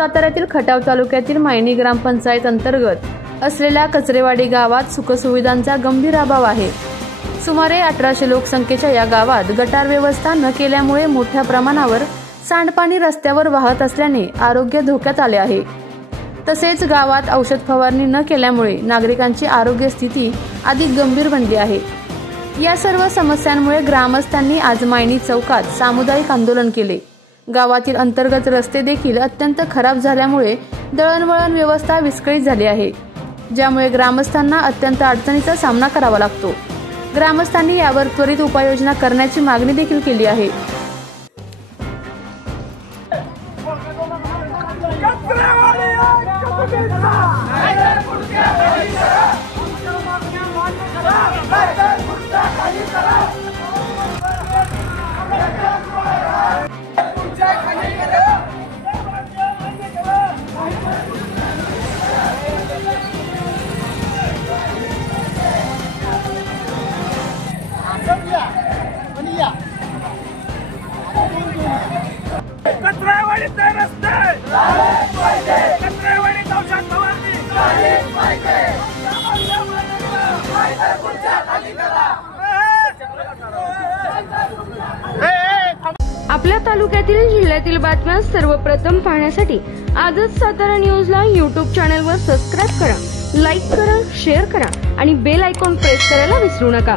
साताऱ्यातील खटाव तालुक्यातील मायणी ग्रामपंचायत अंतर्गत असलेल्या कचरेवाडी गावात सुखसुविधांचा गंभीर अभाव आहे। सुमारे 1800 लोकसंख्येच्या या गावात गटार व्यवस्था न केल्यामुळे मोठ्या प्रमाणावर सांडपाणी रस्त्यावर वाहत असल्याने आरोग्य धोक्यात आले आहे। तसेच गावात औषध फवारणी न केल्यामुळे नागरिकांची आरोग्य स्थिती अधिक गंभीर बनली आहे। या सर्व समस्यांमुळे ग्रामस्थांनी आज मायणी चौकात सामुदायिक आंदोलन केले। गावातील अंतर्गत रस्ते देखील अत्यंत खराब झाल्यामुळे दळणवळण व्यवस्था विस्कळीत झाली आहे, ज्यामुळे ग्रामस्थांना अत्यंत अडचणीचा सामना करावा लागतो। ग्रामस्थांनी यावर त्वरित उपाययोजना करण्याची मागणी देखील केली आहे। कचरेवाडीचे रस्ते कचरेवाडीत औषध फवारणी आपल्या तालुक्यातील जिल्ह्यातील बातम्या सर्वप्रथम पाहण्यासाठी आजच सातारा न्यूजला YouTube चॅनलवर सबस्क्राइब करा, लाईक करा, शेअर करा आणि बेल आयकॉन प्रेस करायला विसरू नका।